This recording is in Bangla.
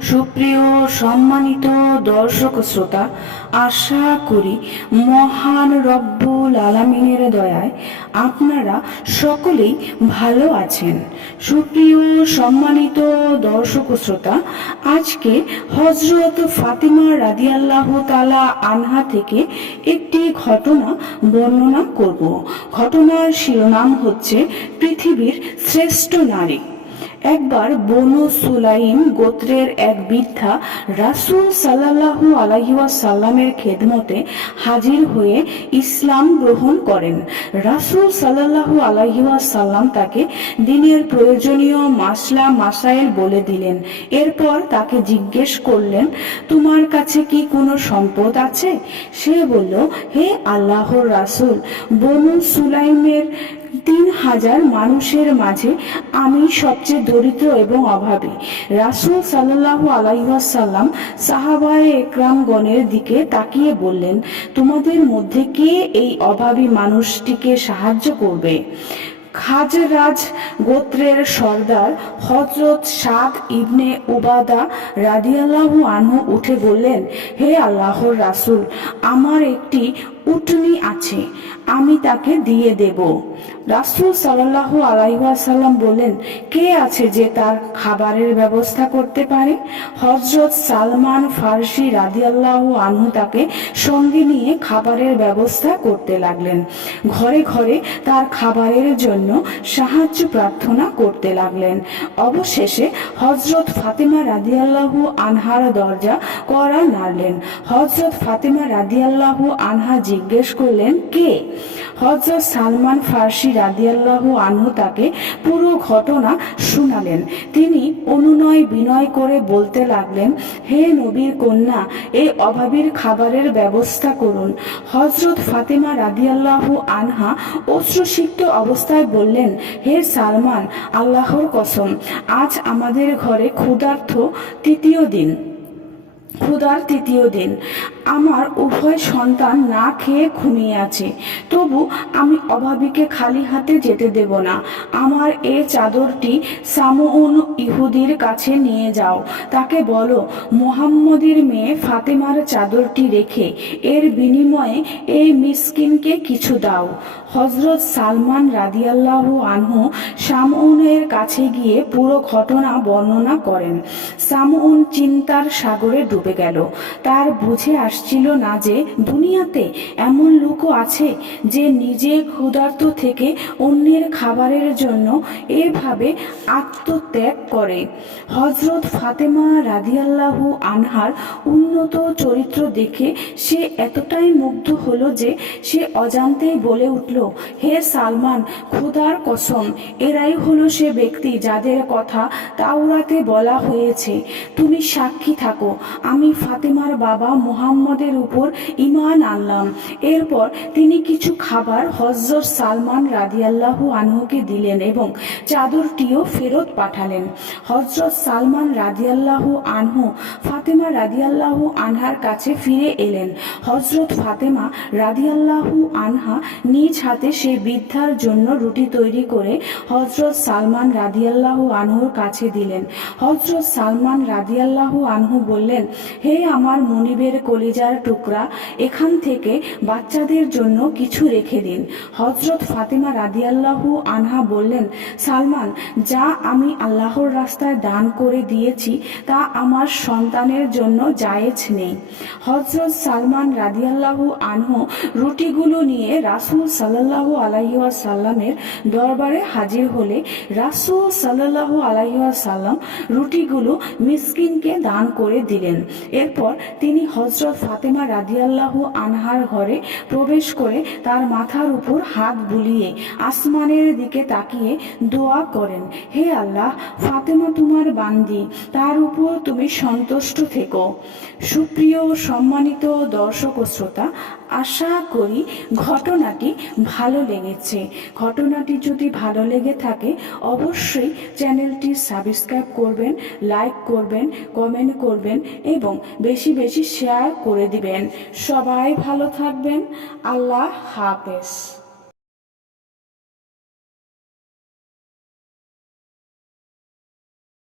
সুপ্রিয় সম্মানিত দর্শক শ্রোতা, আশা করি মহান রব্বুল আলামিনের দয়ায় আপনারা সকলেই ভালো আছেন। সুপ্রিয় সম্মানিত দর্শক শ্রোতা, আজকে হজরত ফাতিমা রাদিয়াল্লাহু তালা আনহা থেকে একটি ঘটনা বর্ণনা করব। ঘটনার শিরোনাম হচ্ছে পৃথিবীর শ্রেষ্ঠ নারী। একবার বনু সুলাইম গোত্রের এক বৃদ্ধা রাসূল সাল্লাল্লাহু আলাইহি ওয়াসাল্লামের খেদমতে হাজির হয়ে ইসলাম গ্রহণ করেন। রাসূল সাল্লাল্লাহু আলাইহি ওয়াসাল্লাম তাকে দিনের প্রয়োজনীয় মাসলা মাসাইল বলে দিলেন। এরপর তাকে জিজ্ঞেস করলেন, তোমার কাছে কি কোনো সম্পদ আছে? সে বলল, হে আল্লাহর রাসূল, বনু সুলাইমের তিন হাজার মানুষের মাঝে আমি সবচেয়ে দরিদ্র এবং অভাবী। রাসুল সাল্লাহ আলাইসাল্লাম সাহাবায় একরামগণের দিকে তাকিয়ে বললেন, তোমাদের মধ্যে কে এই অভাবী মানুষটিকে সাহায্য করবে? খাজরাজ গোত্রের সর্দার হজরত সাদ ইবনে উবাদা রাদিয়াল্লাহু আনহু উঠে বললেন, হে আল্লাহর রাসূল, আমার একটি উটনি আছে, আমি তাকে দিয়ে দেব। রাসূল সাল্লাল্লাহু আলাইসাল্লাম বললেন, কে আছে যে তার খাবারের ব্যবস্থা করতে পারে? হজরত সালমান ফার্সি রাদিয়াল্লাহু আনহু তাকে সঙ্গে নিয়ে খাবারের ব্যবস্থা করতে লাগলেন। ঘরে ঘরে তার খাবারের জন্য সাহায্য প্রার্থনা করতে লাগলেন। অবশেষে হজরত ফাতেমা রাদিয়াল্লাহু আনহার দরজা করা নাড়লেন। হজরত ফাতেমা রাদিয়াল্লাহু আনহা জিজ্ঞেস করলেন, কে? হজরত সালমান ফার্সি রাদিয়াল্লাহু আনহু তাকে পুরো ঘটনা শুনালেন। তিনি অনুনয় বিনয় করে বলতে লাগলেন, হে নবীর কন্যা এই অভাবীর খাবারের ব্যবস্থা করুন। হজরত ফাতেমা রাদিয়াল্লাহু আনহা অশ্রুসিক্ত অবস্থায় বললেন, হে সালমান, আল্লাহর কসম, আজ আমাদের ঘরে ক্ষুধার্থ তৃতীয় দিন। ক্ষুধার তৃতীয় দিন। আমার উভয় সন্তান না খেয়ে ঘুমিয়ে আছে। তবু আমি অভাবীকে খালি হাতে যেতে দেব না। আমার এ চাদরটি সামউন ইহুদির কাছে নিয়ে যাও। তাকে বলো, মোহাম্মদের মেয়ে ফাতেমার চাদরটি রেখে এর বিনিময়ে এই মিসকিনকে কিছু দাও। হজরত সালমান রাদিয়াল্লাহু আনহু সামউনের কাছে গিয়ে পুরো ঘটনা বর্ণনা করেন। সামউন চিন্তার সাগরে ডুবে গেল। তার বুঝে আসছিল না যে দুনিয়াতে এমন লোকও আছে যে নিজে ক্ষুধার্ত থেকে অন্যের খাবারের জন্য এভাবে আত্মত্যাগ করে। হজরত ফাতেমা রাদিয়াল্লাহু আনহার উন্নত চরিত্র দেখে সে এতটাই মুগ্ধ হলো যে সে অজান্তেই বলে উঠল, হে সালমান, ক্ষুধার কসম, এরাই হলো সে ব্যক্তি যাদের কথা তাওরাতে বলা হয়েছে। তুমি সাক্ষী থাকো, আমি ফাতেমার বাবা মুহাম্মদের উপর ইমান আনলাম। এরপর তিনি কিছু খাবার হজরত সালমান রাদিয়াল্লাহু আনহুকে দিলেন এবং চাদরটিও ফেরত পাঠালেন। হজরত সালমান রাদিয়াল্লাহু আনহু ফাতেমা রাদিয়াল্লাহু আনহার কাছে ফিরে এলেন। হজরত ফাতেমা রাদিয়াল্লাহু আনহা নিজ হাতে সে বৃদ্ধার জন্য রুটি তৈরি করে হজরত সালমান রাদিয়াল্লাহু আনহুর কাছে দিলেন। হজরত সালমান রাদিয়াল্লাহু আনহু বললেন, হে আমার মনিবের কলিজার টুকরা, এখান থেকে বাচ্চাদের জন্য কিছু রেখে দিন। হজরত ফাতেমা রাদিয়াল্লাহু আনহা বললেন, সালমান, যা আমি আল্লাহর রাস্তায় দান করে দিয়েছি, তা আমার সন্তানের জন্য জায়েজ নেই। হজরত সালমান রাদিয়াল্লাহু আনহু রুটিগুলো নিয়ে রাসুল সাল্লাল্লাহু আলাইহিওয়া সাল্লামের দরবারে হাজির হলে রাসুল সাল্লাল্লাহু আলাইহিওয়া সাল্লাম রুটিগুলো মিসকিনকে দান করে দিলেন। এরপর তিনি হজরত ফাতেমা রাদিয়াল্লাহু আনহার ঘরে প্রবেশ করে তার মাথার উপর হাত বুলিয়ে আসমানের দিকে তাকিয়ে দোয়া করেন, হে আল্লাহ, ফাতেমা তোমার বান্দি, তার উপর তুমি সন্তুষ্ট থেকো। সুপ্রিয়, সম্মানিত দর্শক ও শ্রোতা, আশা করি ঘটনাটি ভালো লেগেছে। ঘটনাটি যদি ভালো লেগে থাকে, অবশ্যই চ্যানেলটি সাবস্ক্রাইব করবেন, লাইক করবেন, কমেন্ট করবেন এবং বেশি বেশি শেয়ার করে দিবেন। সবাই ভালো থাকবেন। আল্লাহ হাফেজ।